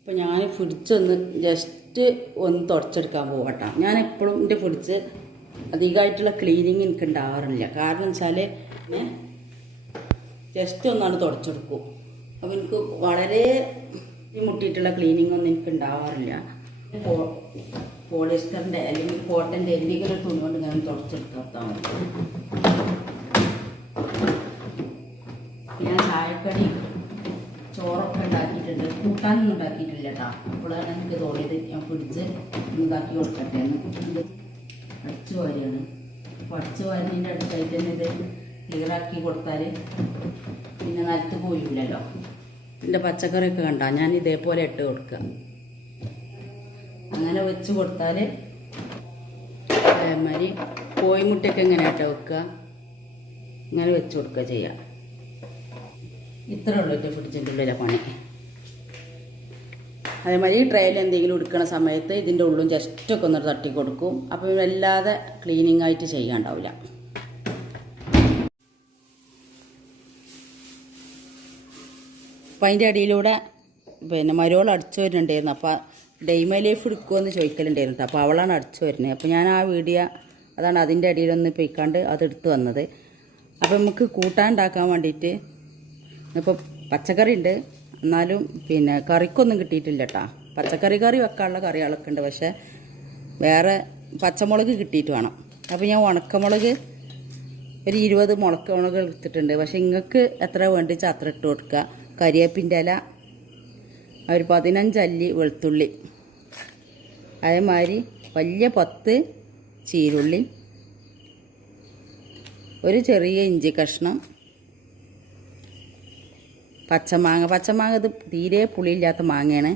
ഇപ്പോൾ ഞാൻ ഫ്രിഡ്ജൊന്ന് ജസ്റ്റ് ഒന്ന് തുടച്ചെടുക്കാൻ പോകട്ടെ. ഞാൻ എപ്പോഴും എൻ്റെ ഫ്രിഡ്ജ് അധികമായിട്ടുള്ള ക്ലീനിങ് എനിക്ക് ഉണ്ടാവാറില്ല. കാരണം വെച്ചാൽ ജസ്റ്റ് ഒന്നാണ് തുടച്ചെടുക്കും. അപ്പോൾ എനിക്ക് വളരെ മുട്ടിയിട്ടുള്ള ക്ലീനിങ് ഒന്നും എനിക്ക് ഉണ്ടാവാറില്ല. പോളിസ്റ്ററിൻ്റെ അല്ലെങ്കിൽ കോട്ടൻ്റെ എന്തെങ്കിലും ഒരു തുണി കൊണ്ട് ഞാൻ തുടച്ചെടുത്താൽ മതി. ഞാൻ ചായക്കടി ചോറൊക്കെ ഉണ്ടാക്കിയിട്ടുണ്ട്, കൂട്ടാനൊന്നും ഉണ്ടാക്കിയിട്ടില്ല കേട്ടോ. അപ്പോഴാണ് എനിക്ക് തോന്നിയത് ഞാൻ പിടിച്ച് ഇതാക്കി കൊടുക്കട്ടെ എന്ന്. ഇത് അടിച്ചു വാരിയാണ്. അപ്പോൾ അടിച്ചു വാരിൻ്റെ അടുത്തായിട്ട് തന്നെ ഇത് ക്ലിയറാക്കി കൊടുത്താൽ പിന്നെ നിലത്ത് പോയില്ലല്ലോ. എൻ്റെ പച്ചക്കറിയൊക്കെ കണ്ടോ ഞാൻ ഇതേപോലെ ഇട്ട് കൊടുക്കുക. അങ്ങനെ വെച്ച് കൊടുത്താൽ അതേമാതിരി കോഴിമുട്ടയൊക്കെ എങ്ങനെയാട്ടോ വെക്കുക, ഇങ്ങനെ വെച്ച് കൊടുക്കുക ചെയ്യാം. ഇത്രേ ഉള്ളൂ എൻ്റെ ഫ്രിഡ്ജിൻ്റെ ഉള്ളിലെ പണി. അതേമാതിരി ട്രെയിൽ എന്തെങ്കിലും എടുക്കുന്ന സമയത്ത് ഇതിൻ്റെ ഉള്ളും ജസ്റ്റൊക്കെ ഒന്ന് തട്ടി കൊടുക്കും. അപ്പോൾ വല്ലാതെ ക്ലീനിങ് ആയിട്ട് ചെയ്യാണ്ടാവില്ല. അപ്പം അതിൻ്റെ അടിയിലൂടെ പിന്നെ മരോൾ അടിച്ചു വരുന്നുണ്ടായിരുന്നു. അപ്പോൾ ഡെയ്മ ലൈഫ് എടുക്കുമെന്ന് ചോദിക്കലുണ്ടായിരുന്നു. അപ്പോൾ അവളാണ് അടിച്ചു വരുന്നത്. അപ്പോൾ ഞാൻ ആ വീഡിയോ അതാണ് അതിൻ്റെ അടിയിലൊന്ന് പോയിക്കാണ്ട് അതെടുത്ത് വന്നത്. അപ്പോൾ നമുക്ക് കൂട്ടാൻ ഉണ്ടാക്കാൻ വേണ്ടിയിട്ട് ഇപ്പോൾ പച്ചക്കറി ഉണ്ട്, എന്നാലും പിന്നെ കറിക്കൊന്നും കിട്ടിയിട്ടില്ല കേട്ടോ. പച്ചക്കറി വെക്കാനുള്ള കറികളൊക്കെ ഉണ്ട്, പക്ഷേ വേറെ പച്ചമുളക് കിട്ടിയിട്ട് വേണം. അപ്പോൾ ഞാൻ ഉണക്കമുളക് ഒരു 20 മുളക് എടുത്തിട്ടുണ്ട്. പക്ഷേ നിങ്ങൾക്ക് എത്ര വേണ്ടിച്ചാൽ അത്ര ഇട്ട് കൊടുക്കുക. കരിവേപ്പിൻ്റെ ഇല, ഒരു 15 അല്ലി വെളുത്തുള്ളി, അതേമാതിരി വലിയ 10 ചീരുള്ളി, ഒരു ചെറിയ ഇഞ്ചി കഷ്ണം, പച്ചമാങ്ങ ഇത് തീരെ പുളിയില്ലാത്ത മാങ്ങയാണ്.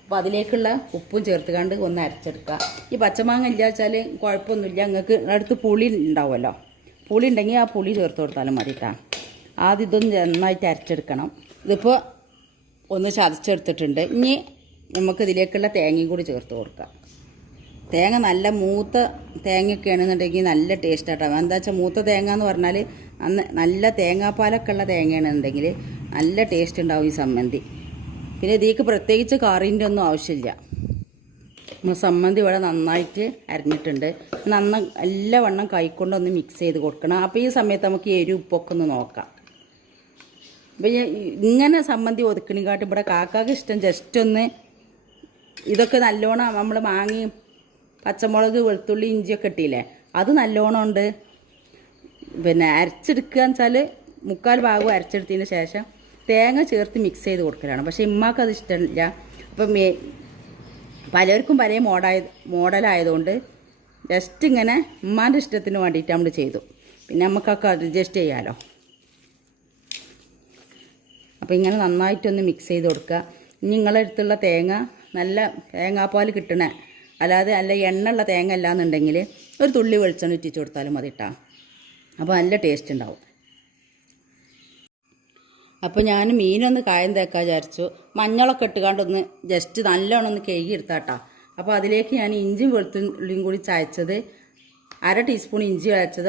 അപ്പോൾ അതിലേക്കുള്ള ഉപ്പും ചേർത്ത് കണ്ട് ഒന്ന് അരച്ചെടുക്കുക. ഈ പച്ചമാങ്ങ ഇല്ല വെച്ചാൽ കുഴപ്പമൊന്നുമില്ല, നിങ്ങൾക്ക് അടുത്ത് പുളി ഉണ്ടാവുമല്ലോ. പുളി ഉണ്ടെങ്കിൽ ആ പുളി ചേർത്ത് കൊടുത്താലും മതി കേട്ടോ. ആദ്യം ഇതൊന്ന് നന്നായിട്ട് അരച്ചെടുക്കണം. ഇതിപ്പോൾ ഒന്ന് ചതച്ചെടുത്തിട്ടുണ്ട്. ഇനി നമുക്ക് ഇതിലേക്കുള്ള തേങ്ങയും കൂടി ചേർത്ത് കൊടുക്കാം. തേങ്ങ നല്ല മൂത്ത തേങ്ങയൊക്കെ ആണെന്നുണ്ടെങ്കിൽ നല്ല ടേസ്റ്റ് ആട്ടോ. എന്താ വെച്ചാൽ മൂത്ത തേങ്ങ എന്ന് പറഞ്ഞാൽ നല്ല തേങ്ങാപ്പാലൊക്കെ ഉള്ള തേങ്ങയാണെന്നുണ്ടെങ്കിൽ നല്ല ടേസ്റ്റ് ഉണ്ടാവും ഈ സമ്മന്തി. പിന്നെ ഇതിലേക്ക് പ്രത്യേകിച്ച് കറീൻ്റെ ഒന്നും ആവശ്യമില്ല. നമ്മൾ സമ്മന്തി ഇവിടെ നന്നായിട്ട് അരിഞ്ഞിട്ടുണ്ട്. നല്ലവണ്ണം കൈക്കൊണ്ടൊന്ന് മിക്സ് ചെയ്ത് കൊടുക്കണം. അപ്പോൾ ഈ സമയത്ത് നമുക്ക് എരിവ് ഉപ്പൊക്കെ ഒന്ന് നോക്കാം. അപ്പോൾ ഇങ്ങനെ സമ്മന്തി ഒതുക്കണിക്കാട്ടും ഇവിടെ കാക്കാക്ക് ഇഷ്ടം ജസ്റ്റ് ഒന്ന് ഇതൊക്കെ നല്ലോണം നമ്മൾ മാങ്ങയും പച്ചമുളക് വെളുത്തുള്ളി ഇഞ്ചിയൊക്കെ ഇട്ടില്ലേ, അത് നല്ലോണം ഉണ്ട് പിന്നെ അരച്ചെടുക്കുക എന്ന് വെച്ചാൽ 3/4 ഭാഗവും അരച്ചെടുത്തതിന് ശേഷം തേങ്ങ ചേർത്ത് മിക്സ് ചെയ്ത് കൊടുക്കലാണ്. പക്ഷേ ഇമ്മാക്ക് അത് ഇഷ്ടമില്ല. അപ്പം പലർക്കും പല മോഡലായതുകൊണ്ട് ജസ്റ്റ് ഇങ്ങനെ ഉമ്മാൻ്റെ ഇഷ്ടത്തിന് വേണ്ടിയിട്ട് നമ്മൾ ചെയ്തു. പിന്നെ നമുക്കൊക്കെ അഡ്ജസ്റ്റ് ചെയ്യാമല്ലോ. അപ്പോൾ ഇങ്ങനെ നന്നായിട്ടൊന്ന് മിക്സ് ചെയ്ത് കൊടുക്കുക. ഇനി നിങ്ങളുടെ അടുത്തുള്ള തേങ്ങ നല്ല തേങ്ങാപ്പാൽ കിട്ടണേ, അല്ലാതെ നല്ല എണ്ണയുള്ള തേങ്ങ അല്ലാന്നുണ്ടെങ്കിൽ ഒരു തുള്ളി വെളിച്ചെണ്ണ ഇറ്റിച്ച് കൊടുത്താലും മതി കേട്ടോ. അപ്പോൾ നല്ല ടേസ്റ്റ് ഉണ്ടാവും. അപ്പോൾ ഞാൻ മീനൊന്ന് കായം തേക്കാൻ വിചാരിച്ചു. മഞ്ഞളൊക്കെ ഇട്ടുകൊണ്ടൊന്ന് ജസ്റ്റ് നല്ലോണം ഒന്ന് കഴുകി എടുത്താട്ടോ. അപ്പോൾ അതിലേക്ക് ഞാൻ ഇഞ്ചിയും വെളുത്തുള്ളിയും കൂടി ചായച്ചത്, 1/2 ടീസ്പൂൺ ഇഞ്ചി ചായച്ചത്,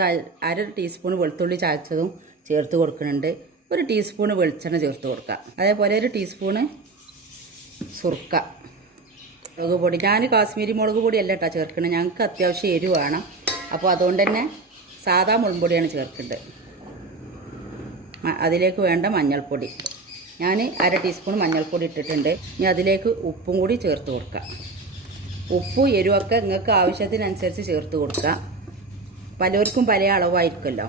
1/2 ടീസ്പൂൺ വെളുത്തുള്ളി ചായച്ചതും ചേർത്ത് കൊടുക്കുന്നുണ്ട്. 1 ടീസ്പൂൺ വെളിച്ചെണ്ണ ചേർത്ത് കൊടുക്കുക. അതേപോലെ 1 ടീസ്പൂണ് സുർക്ക, മുളക് പൊടി. ഞാൻ കാശ്മീരി മുളക് പൊടിയല്ല കേട്ടോ ചേർക്കുന്നത്, ഞങ്ങൾക്ക് അത്യാവശ്യം എരിവ് വേണം. അപ്പോൾ അതുകൊണ്ട് തന്നെ സാധാ മുളക് പൊടിയാണ് ചേർക്കേണ്ടത്. അതിലേക്ക് വേണ്ട മഞ്ഞൾപ്പൊടി ഞാൻ 1/2 ടീസ്പൂൺ മഞ്ഞൾപ്പൊടി ഇട്ടിട്ടുണ്ട്. ഇനി അതിലേക്ക് ഉപ്പും കൂടി ചേർത്ത് കൊടുക്കുക. ഉപ്പും എരിവൊക്കെ നിങ്ങൾക്ക് ആവശ്യത്തിനനുസരിച്ച് ചേർത്ത് കൊടുക്കുക. പലർക്കും പല അളവായിരിക്കുമല്ലോ.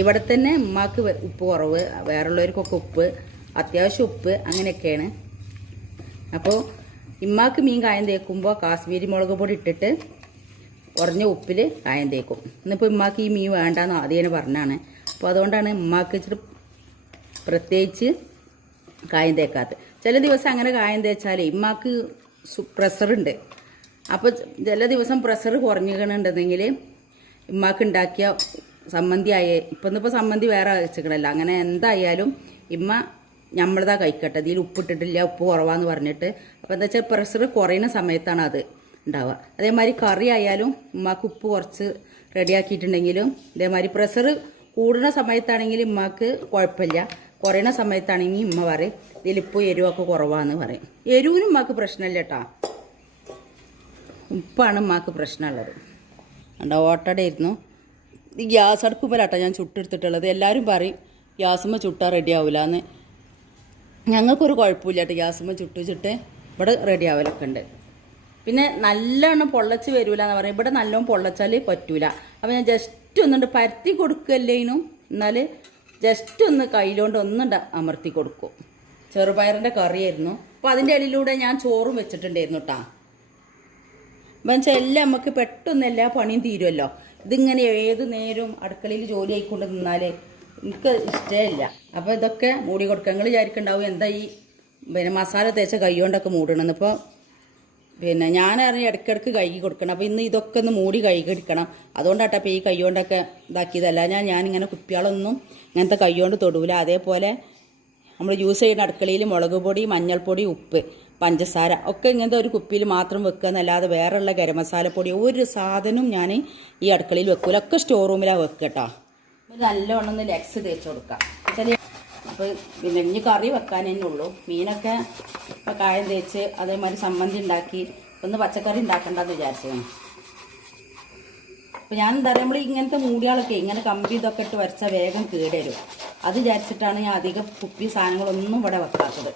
ഇവിടെ തന്നെ ഉമ്മാക്ക് ഉപ്പ് കുറവ്, വേറുള്ളവർക്കൊക്കെ ഉപ്പ്, അത്യാവശ്യം ഉപ്പ്, അങ്ങനെയൊക്കെയാണ്. അപ്പോൾ ഇമ്മാക്ക് മീൻ കായം തേക്കുമ്പോൾ കാശ്മീരി മുളക് പൊടി ഇട്ടിട്ട് കുറഞ്ഞ ഉപ്പിൽ കായം തേക്കും. ഇന്നിപ്പോൾ ഉമ്മാക്ക് ഈ മീൻ വേണ്ടാന്ന് ആദ്യം പറഞ്ഞാണ്. അപ്പോൾ അതുകൊണ്ടാണ് ഉമ്മാക്ക് ഇച്ചിരി പ്രത്യേകിച്ച് കായം തേക്കാത്തത്. ചില ദിവസം അങ്ങനെ കായം തേച്ചാൽ ഉമ്മാക്ക് പ്രഷറുണ്ട്. അപ്പോൾ ചില ദിവസം പ്രഷർ കുറഞ്ഞിട്ടുണ്ടെങ്കിൽ ഉമ്മാക്ക് ഉണ്ടാക്കിയ സമ്മന്തി ഇന്നിപ്പോൾ സമ്മന്തി വേറെ വെച്ചിക്കണല്ലോ. അങ്ങനെ എന്തായാലും ഇമ്മ നമ്മളതാ കഴിക്കട്ടെ, ഇതിൽ ഉപ്പിട്ടിട്ടില്ല, ഉപ്പ് കുറവാന്ന് പറഞ്ഞിട്ട്. അപ്പോൾ എന്താ വെച്ചാൽ പ്രഷർ കുറയുന്ന സമയത്താണ് അത് ഉണ്ടാവുക. അതേമാതിരി കറി ആയാലും ഉമ്മാക്ക് ഉപ്പ് കുറച്ച് റെഡിയാക്കിയിട്ടുണ്ടെങ്കിലും ഇതേമാതിരി പ്രഷർ കൂടുന്ന സമയത്താണെങ്കിൽ ഉമ്മാക്ക് കുഴപ്പമില്ല, കുറയുന്ന സമയത്താണെങ്കിൽ ഉമ്മ പറയും ഇതിലിപ്പോൾ എരിവൊക്കെ കുറവാന്ന് പറയും. എരിവിനും ഉമ്മാക്ക് പ്രശ്നമില്ല കേട്ടോ, ഉപ്പാണ് ഉമ്മാക്ക് പ്രശ്നമുള്ളത്. കണ്ടോ ഓട്ടടയായിരുന്നു. ഈ ഗ്യാസ് അടുപ്പുമ്പോഴാട്ടോ ഞാൻ ചുട്ടെടുത്തിട്ടുള്ളത്. എല്ലാവരും പറയും ഗ്യാസുമ്മ ചുട്ടാൽ റെഡി ആവില്ല എന്ന്. ഞങ്ങൾക്കൊരു കുഴപ്പമില്ല കേട്ടോ, ഗ്യാസുമ്മ ചുട്ട് ഇവിടെ റെഡി ആവലൊക്കെ ഉണ്ട്. പിന്നെ നല്ലോണം പൊള്ളച്ച് വരില്ല എന്ന് പറയും. ഇവിടെ നല്ലോണം പൊള്ളച്ചാൽ പറ്റൂല. അപ്പോൾ ഞാൻ ജസ്റ്റ് ഒന്നുണ്ട് പരത്തി കൊടുക്കല്ലേനും, എന്നാൽ ജസ്റ്റ് ഒന്ന് കയ്യിലോണ്ട് ഒന്നുണ്ട് അമർത്തി കൊടുക്കും. ചെറുപയറിൻ്റെ കറിയായിരുന്നു. അപ്പോൾ അതിൻ്റെ ഇടയിലൂടെ ഞാൻ ചോറും വെച്ചിട്ടുണ്ടായിരുന്നു കേട്ടോ. അപ്പം വെച്ചാൽ എല്ലാം നമുക്ക് പെട്ടെന്ന് എല്ലാ പണിയും തീരുമല്ലോ. ഇതിങ്ങനെ ഏത് നേരവും അടുക്കളയിൽ ജോലി ആയിക്കൊണ്ട് നിന്നാൽ എനിക്ക് ഇഷ്ടമില്ല. അപ്പോൾ ഇതൊക്കെ മൂടി കൊടുക്കുക. നിങ്ങൾ വിചാരിക്കുന്നുണ്ടാവും എന്താ ഈ മസാല തേച്ച കൈ കൊണ്ടൊക്കെ മൂടണമെന്ന്. ഇപ്പോൾ ഞാനറിയാം ഇടയ്ക്കിടയ്ക്ക് കഴുകി കൊടുക്കണം. അപ്പോൾ ഇന്ന് ഇതൊക്കെ ഒന്ന് മൂടി കഴുകി എടുക്കണം. അതുകൊണ്ടാട്ടോ അപ്പോൾ ഈ കൈ കൊണ്ടൊക്കെ ഇതാക്കിയതല്ല. ഞാനിങ്ങനെ കുപ്പികളൊന്നും ഇങ്ങനത്തെ കൈ കൊണ്ട് തൊടൂല. അതേപോലെ നമ്മൾ യൂസ് ചെയ്യുന്ന അടുക്കളയിൽ മുളക് പൊടി, മഞ്ഞൾപ്പൊടി, ഉപ്പ്, പഞ്ചസാര ഒക്കെ ഇങ്ങനത്തെ ഒരു കുപ്പിയിൽ മാത്രം വെക്കുക എന്നല്ലാതെ വേറെയുള്ള ഗരം മസാലപ്പൊടി ഒരു സാധനവും ഞാൻ ഈ അടുക്കളയിൽ വെക്കൂല. ഒക്കെ സ്റ്റോർ റൂമിലാണ് വെക്കുക കേട്ടോ. നല്ലോണം ഒന്ന് ലെഗ്സ് തേച്ച് കൊടുക്കാം. അപ്പോൾ ഇനി കറി വെക്കാൻ തന്നെ ഉള്ളൂ. മീനൊക്കെ ഇപ്പോൾ കായം തേച്ച് അതേമാതിരി ചമ്മന്തി ഉണ്ടാക്കി ഒന്ന് പച്ചക്കറി ഉണ്ടാക്കണ്ടെന്ന് വിചാരിച്ചതാണ്. അപ്പോൾ ഞാൻ എന്താ പറയുക, നമ്മൾ ഇങ്ങനത്തെ മൂടികളൊക്കെ ഇങ്ങനെ കമ്പി ഇതൊക്കെ ഇട്ട് വരച്ചാൽ വേഗം കേടുവരും. അത് വിചാരിച്ചിട്ടാണ് ഞാൻ അധികം കുപ്പി സാധനങ്ങളൊന്നും ഇവിടെ വെക്കാത്തത്.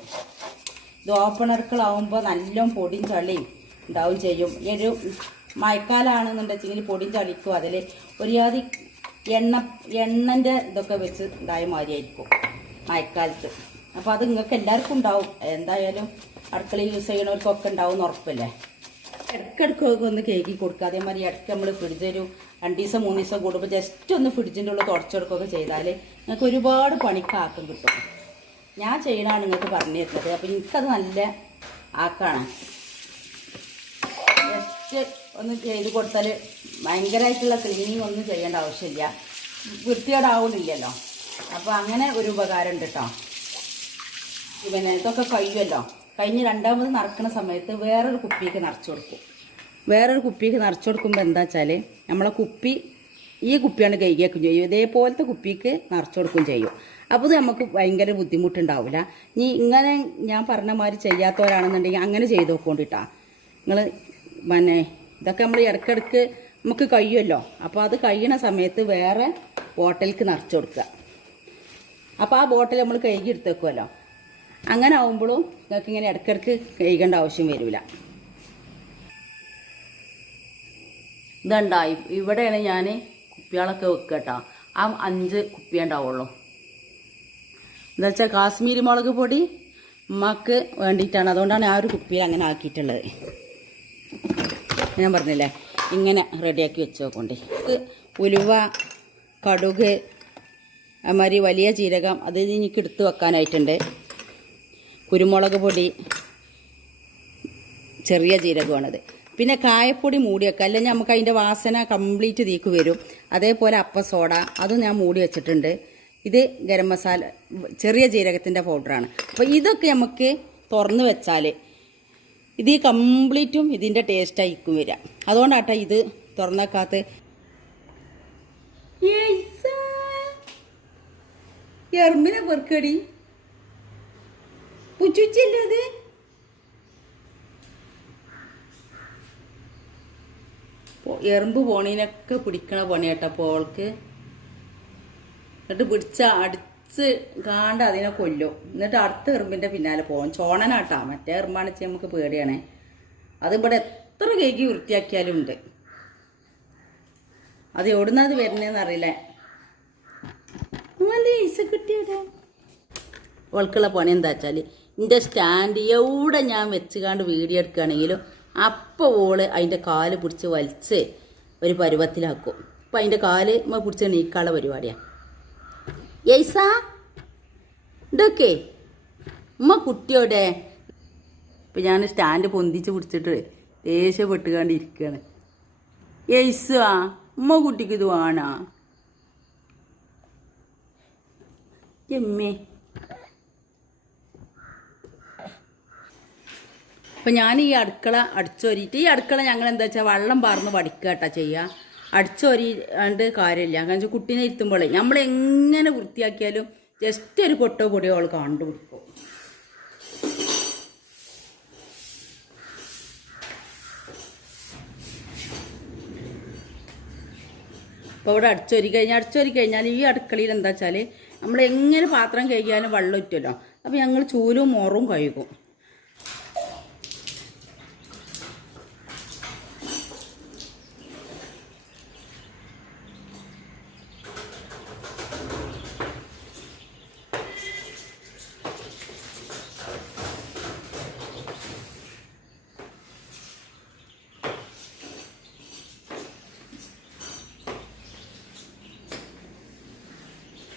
ഇത് ഓപ്പണറുകളാവുമ്പോൾ നല്ലോണം പൊടിയും ചളിയും ഉണ്ടാവും ചെയ്യും. ഈ ഒരു മഴക്കാലമാണെന്നുണ്ടെങ്കിൽ പൊടിയും ചളിക്കും. അതിൽ ഒരുയാതി എണ്ണൻ്റെ ഇതൊക്കെ വെച്ച് ഇതായ മാതിരിയായിരിക്കും മഴക്കാലത്ത്. അപ്പോൾ അത് നിങ്ങൾക്ക് എല്ലാവർക്കും ഉണ്ടാവും. എന്തായാലും അടുക്കളയിൽ യൂസ് ചെയ്യണവർക്കൊക്കെ ഉണ്ടാവും എന്ന് ഉറപ്പല്ലേ. ഇടയ്ക്കിടയ്ക്കൊക്കെ ഒന്ന് കേക്കി കൊടുക്കുക. അതേമാതിരി ഇടയ്ക്ക് നമ്മൾ ഫ്രിഡ്ജ് ഒരു 2 ദിവസം 3 ദിവസം കൂടുമ്പോൾ ജസ്റ്റ് ഒന്ന് ഫ്രിഡ്ജിൻ്റെ ഉള്ളിൽ തുടച്ചെടുക്കുകയൊക്കെ ചെയ്താൽ നിങ്ങൾക്ക് ഒരുപാട് പണിക്കാക്കം കിട്ടും. ഞാൻ ചെയ്യണമാണ് നിങ്ങൾക്ക് പറഞ്ഞു തരുന്നത്. അപ്പോൾ എനിക്കത് നല്ല ആക്കാണ്. ജസ്റ്റ് ഒന്ന് ചെയ്ത് കൊടുത്താൽ ഭയങ്കരമായിട്ടുള്ള ക്ലീനിങ് ഒന്നും ചെയ്യേണ്ട ആവശ്യമില്ല, വൃത്തികേടാവുന്നില്ലല്ലോ. അപ്പോൾ അങ്ങനെ ഒരു ഉപകാരം ഉണ്ട് കേട്ടോ. പിന്നെ ഇതൊക്കെ കഴിയുമല്ലോ. കഴിഞ്ഞ് രണ്ടാമത് നിറക്കുന്ന സമയത്ത് വേറൊരു കുപ്പിക്ക് നിറച്ച് കൊടുക്കും. വേറൊരു കുപ്പിക്ക് നിറച്ച് കൊടുക്കുമ്പോൾ എന്താ വെച്ചാൽ നമ്മളെ കുപ്പി ഈ കുപ്പിയാണ് കഴുകിയേക്കും ചെയ്യും. ഇതേപോലത്തെ കുപ്പിക്ക് നിറച്ച് കൊടുക്കുകയും ചെയ്യും. അപ്പോൾ ഇത് നമുക്ക് ഭയങ്കര ബുദ്ധിമുട്ടുണ്ടാവില്ല. ഇനി ഇങ്ങനെ ഞാൻ പറഞ്ഞ മാതിരി ചെയ്യാത്തവരാണെന്നുണ്ടെങ്കിൽ അങ്ങനെ ചെയ്ത് നോക്കൊണ്ടിട്ടാ നിങ്ങൾ. പിന്നെ ഇതൊക്കെ നമ്മൾ ഇടയ്ക്കിടയ്ക്ക് നമുക്ക് കഴിയുമല്ലോ. അപ്പോൾ അത് കഴിയണ സമയത്ത് വേറെ ബോട്ടിലേക്ക് നിറച്ച് കൊടുക്കുക. അപ്പോൾ ആ ബോട്ടിൽ നമ്മൾ കഴുകി എടുത്ത് വെക്കുമല്ലോ. അങ്ങനെ ആവുമ്പോഴും നിങ്ങൾക്ക് ഇങ്ങനെ ഇടയ്ക്കിടയ്ക്ക് കഴുകേണ്ട ആവശ്യം വരില്ല. ഇതുണ്ടായി ഇവിടെയാണ് ഞാൻ കുപ്പികളൊക്കെ വെക്കുക കേട്ടോ. ആ 5 കുപ്പി ഉണ്ടാവുള്ളൂ. എന്താ വെച്ചാൽ കാശ്മീരി മുളക് പൊടി ഉമ്മക്ക് വേണ്ടിയിട്ടാണ്. അതുകൊണ്ടാണ് ആ ഒരു കുപ്പിയിൽ അങ്ങനെ ആക്കിയിട്ടുള്ളത്. ഞാൻ പറഞ്ഞില്ലേ ഇങ്ങനെ റെഡിയാക്കി വെച്ച് നോക്കണ്ടേ. ഉലുവ, കടുക്, അതുമാതിരി വലിയ ജീരകം അത് എനിക്ക് എടുത്ത് വെക്കാനായിട്ടുണ്ട്. കുരുമുളക് പൊടി, ചെറിയ ജീരകമാണത്. പിന്നെ കായപ്പൊടി മൂടി വെക്കുക, അല്ലെങ്കിൽ നമുക്ക് അതിൻ്റെ വാസന കംപ്ലീറ്റ് തീക്ക് വരും. അതേപോലെ അപ്പ സോഡ അതും ഞാൻ മൂടി വെച്ചിട്ടുണ്ട്. ഇത് ഗരം മസാല, ചെറിയ ജീരകത്തിൻ്റെ പൗഡറാണ്. അപ്പോൾ ഇതൊക്കെ നമുക്ക് തുറന്ന് വെച്ചാൽ ഇത് കംപ്ലീറ്റും ഇതിൻ്റെ ടേസ്റ്റായിരിക്കും വരിക. അതുകൊണ്ടാട്ടോ ഇത് തുറന്നേക്കാത്ത. എറുമ്പിനെ പെറുക്കടി പുച്ചുച്ചല്ലേ അത്. എറുമ്പ് പോണീനൊക്കെ പിടിക്കണ പണിയാട്ടോ പോൾക്ക്. എന്നിട്ട് അടിച്ച് കാണ്ട അതിനെ കൊല്ലും. എന്നിട്ട് അടുത്ത എറുമ്പിൻ്റെ പിന്നാലെ പോകും. ചോണനാട്ടാ, മറ്റേ എറുമ്പാണിച്ച് നമുക്ക് പേടിയാണേ. അതിവിടെ എത്ര കേക്ക് വൃത്തിയാക്കിയാലും ഉണ്ട്. അത് എവിടുന്നത് വരുന്നതെന്ന് അറിയില്ല. കിട്ടിയടാ ഓൾക്കുള്ള പണി എന്താ വെച്ചാൽ എൻ്റെ സ്റ്റാൻഡ് എവിടെ ഞാൻ വെച്ചുകാണ്ട് വീഡിയോ എടുക്കുകയാണെങ്കിലും അപ്പോൾ ഓള് അതിൻ്റെ കാല് പിടിച്ച് വലിച്ച് ഒരു പരുവത്തിലാക്കും. അപ്പം അതിൻ്റെ കാല് പിടിച്ച് നീക്കാനുള്ള പരിപാടിയാണ്. ഏയ്സാ ഇതൊക്കെ കുട്ടിയോടെ. ഇപ്പം ഞാൻ സ്റ്റാൻഡ് പൊന്തിച്ച് പിടിച്ചിട്ട് ദേഷ്യപ്പെട്ടുകാണ്ടിരിക്കുകയാണ്. ഏയ്സാ കുട്ടിക്ക് ഇത് വേണോ എമ്മേ? അപ്പം ഞാൻ ഈ അടുക്കള അടിച്ചോരിയിട്ട്, ഈ അടുക്കള ഞങ്ങൾ എന്താ വെച്ചാൽ വെള്ളം പാർന്ന് പഠിക്കുക കേട്ടോ ചെയ്യുക. അടിച്ചോരിണ്ട് കാര്യമില്ല. കാരണം വെച്ചാൽ കുട്ടീനെ ഇരുത്തുമ്പോഴേ നമ്മളെങ്ങനെ വൃത്തിയാക്കിയാലും ജസ്റ്റ് ഒരു പൊട്ടോ പൊടിയോ അവൾ കണ്ടുപിടിക്കും. അപ്പോൾ ഇവിടെ അടിച്ചൊരി കഴിഞ്ഞാൽ ഈ അടുക്കളയിൽ എന്താ വെച്ചാൽ നമ്മൾ എങ്ങനെ പാത്രം കഴുകിയാലും വെള്ളം ഇറ്റുമല്ലോ. അപ്പോൾ ഞങ്ങൾ ചൂലും മോറും കഴുകും.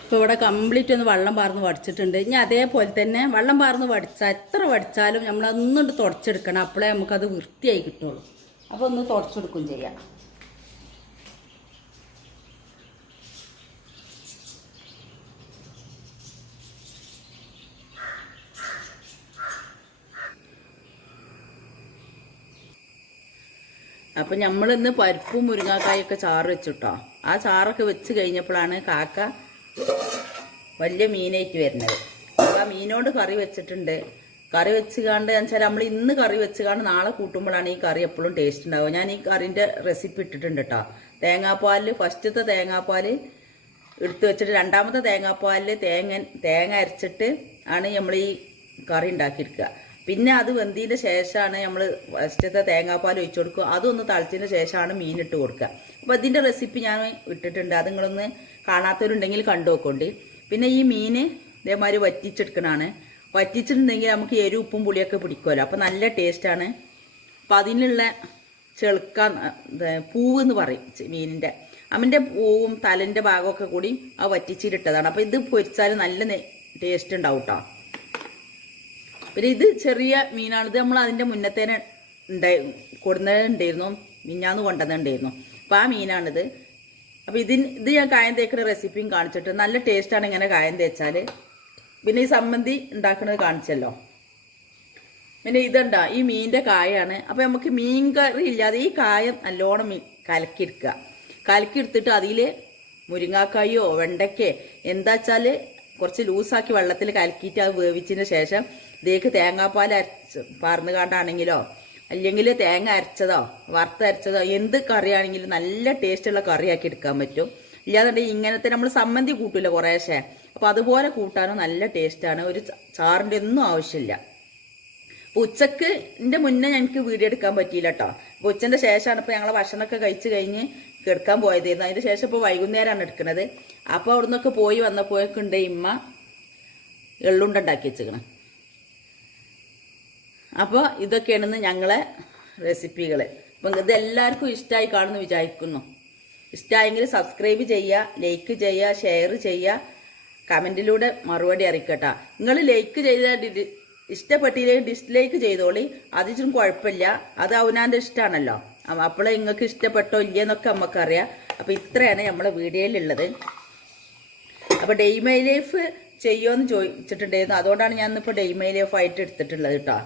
ഇപ്പോൾ ഇവിടെ കംപ്ലീറ്റ് ഒന്ന് വെള്ളം പാർന്ന് വടിച്ചിട്ടുണ്ട്. ഇനി അതേപോലെ തന്നെ വെള്ളം പാർന്ന് വടിച്ചാൽ എത്ര വടിച്ചാലും നമ്മളൊന്നുകൊണ്ട് തുടച്ചെടുക്കണം. അപ്പോഴേ നമുക്കത് വൃത്തിയായി കിട്ടുള്ളൂ. അപ്പോൾ ഒന്ന് തുടച്ചെടുക്കും ചെയ്യാം. അപ്പം നമ്മളിന്ന് പരിപ്പും മുരിങ്ങാക്കായൊക്കെ ചാറ് വെച്ചിട്ടോ. ആ ചാറൊക്കെ വെച്ച് കഴിഞ്ഞപ്പോഴാണ് കാക്ക വലിയ മീനായിട്ട് വരുന്നത്. അപ്പോൾ ആ മീനോട് കറി വെച്ചിട്ടുണ്ട്. കറി വെച്ചുകാണ്ട് വെച്ചാൽ നമ്മൾ ഇന്ന് കറി വെച്ചുകാണ്ട് നാളെ കൂട്ടുമ്പോഴാണ് ഈ കറി എപ്പോഴും ടേസ്റ്റ് ഉണ്ടാവുക. ഞാൻ ഈ കറിൻ്റെ റെസിപ്പി ഇട്ടിട്ടുണ്ട് കേട്ടോ. തേങ്ങാപ്പാലിൽ ഫസ്റ്റത്തെ തേങ്ങാപ്പാൽ എടുത്ത് വെച്ചിട്ട് രണ്ടാമത്തെ തേങ്ങാപ്പാലിൽ തേങ്ങ അരച്ചിട്ട് ആണ് നമ്മൾ ഈ കറി ഉണ്ടാക്കിയെടുക്കുക. പിന്നെ അത് വെന്തതിൻ്റെ ശേഷമാണ് നമ്മൾ ഫസ്റ്റത്തെ തേങ്ങാപ്പാൽ ഒഴിച്ചു കൊടുക്കുക. അതൊന്ന് തളിച്ചതിന് ശേഷമാണ് മീനിട്ട് കൊടുക്കുക. അപ്പോൾ ഇതിൻ്റെ റെസിപ്പി ഞാൻ ഇട്ടിട്ടുണ്ട്. അത് നിങ്ങളൊന്ന് കാണാത്തവരുണ്ടെങ്കിൽ കണ്ടു നോക്കോണ്ടി. പിന്നെ ഈ മീൻ ഇതേമാതിരി വറ്റിച്ചെടുക്കണതാണ്. വറ്റിച്ചിട്ടുണ്ടെങ്കിൽ നമുക്ക് എരിവ് ഉപ്പും പുളിയൊക്കെ പിടിക്കുമല്ലോ. അപ്പോൾ നല്ല ടേസ്റ്റാണ്. അപ്പം അതിനുള്ള ചെളുക്കാൻ പൂവ് എന്ന് പറയും മീനിൻ്റെ. അമ്മൻ്റെ പൂവും തലൻ്റെ ഭാഗമൊക്കെ കൂടി ആ വറ്റിച്ചിട്ടതാണ്. അപ്പോൾ ഇത് പൊരിച്ചാൽ നല്ല ടേസ്റ്റ് ഉണ്ടാവും കേട്ടോ. പിന്നെ ഇത് ചെറിയ മീനാണ്. ഇത് നമ്മൾ അതിൻ്റെ മുന്നത്തേനെ കൊടുന്നതുണ്ടായിരുന്നു, മിഞ്ഞാന്ന് കൊണ്ടുവന്നിട്ടുണ്ടായിരുന്നു. അപ്പോൾ ആ മീനാണിത്. അപ്പോൾ ഇത് ഞാൻ കായം തേക്കുന്ന റെസിപ്പിയും കാണിച്ചിട്ട് നല്ല ടേസ്റ്റാണ് ഇങ്ങനെ കായം തേച്ചാൽ. പിന്നെ ഈ സമ്മന്തി ഉണ്ടാക്കുന്നത് കാണിച്ചല്ലോ. പിന്നെ ഇതുണ്ടാ ഈ മീനിൻ്റെ കായാണ്. അപ്പോൾ നമുക്ക് മീൻ കറി ഇല്ലാതെ ഈ കായം നല്ലോണം കലക്കിയെടുക്കുക. കലക്കിയെടുത്തിട്ട് അതിൽ മുരിങ്ങാക്കായോ വെണ്ടയ്ക്കോ എന്താ വെച്ചാൽ കുറച്ച് ലൂസാക്കി വെള്ളത്തിൽ കലക്കിയിട്ട് അത് വേവിച്ചതിന് ശേഷം ഇതിലേക്ക് തേങ്ങാപ്പാൽ പാർന്നു കാണ്ടാണെങ്കിലോ അല്ലെങ്കിൽ തേങ്ങ അരച്ചതോ വറുത്തരച്ചതോ എന്ത് കറിയാണെങ്കിലും നല്ല ടേസ്റ്റുള്ള കറിയാക്കി എടുക്കാൻ പറ്റും. ഇല്ലാന്നുണ്ടെങ്കിൽ ഇങ്ങനത്തെ നമ്മൾ സമ്മന്തി കൂട്ടില്ല കുറേശ്ശെ. അപ്പോൾ അതുപോലെ കൂട്ടാനും നല്ല ടേസ്റ്റാണ്. ഒരു ചാറിൻ്റെ ഒന്നും ആവശ്യമില്ല. ഉച്ചക്ക് എൻ്റെ മുന്നേ ഞങ്ങൾക്ക് വീഡിയോ എടുക്കാൻ പറ്റിയില്ല കേട്ടോ. അപ്പോൾ ഉച്ചൻ്റെ ശേഷമാണ് ഇപ്പോൾ ഞങ്ങളെ ഭക്ഷണമൊക്കെ കഴിച്ച് കഴിഞ്ഞ് കിടക്കാൻ പോയതായിരുന്നു. അതിന് ശേഷം ഇപ്പോൾ വൈകുന്നേരമാണ് എടുക്കുന്നത്. അപ്പോൾ അവിടെ നിന്നൊക്കെ പോയി വന്നപ്പോഴേക്കുണ്ട് ഇമ്മ എള്ളുണ്ടുണ്ടാക്കി വെച്ചിരിക്കണം. അപ്പോൾ ഇതൊക്കെയാണെന്ന് ഞങ്ങളെ റെസിപ്പികൾ. അപ്പം ഇത് എല്ലാവർക്കും ഇഷ്ടമായി കാണുമെന്ന് വിചാരിക്കുന്നു. ഇഷ്ടമായെങ്കിൽ സബ്സ്ക്രൈബ് ചെയ്യുക, ലൈക്ക് ചെയ്യുക, ഷെയർ ചെയ്യുക, കമൻറ്റിലൂടെ മറുപടി അറിയിക്കട്ടോ. നിങ്ങൾ ലൈക്ക് ചെയ്ത ഇഷ്ടപ്പെട്ടില്ലെങ്കിൽ ഡിസ്ലൈക്ക് ചെയ്തോളി. അതിനും കുഴപ്പമില്ല. അത് അവനാൻ്റെ ഇഷ്ടമാണല്ലോ. അപ്പോൾ നിങ്ങൾക്ക് ഇഷ്ടപ്പെട്ടോ ഇല്ലയെന്നൊക്കെ നമുക്കറിയാം. അപ്പോൾ ഇത്രയാണ് നമ്മളെ വീഡിയോയിലുള്ളത്. അപ്പോൾ ഡെയ് മൈ ലൈഫ് ചെയ്യുമോ എന്ന് ചോദിച്ചിട്ടുണ്ടായിരുന്നു. അതുകൊണ്ടാണ് ഞാൻ ഇന്നിപ്പോൾ ഡെയ് മൈ ലൈഫ് ആയിട്ട് എടുത്തിട്ടുള്ളത് കേട്ടോ.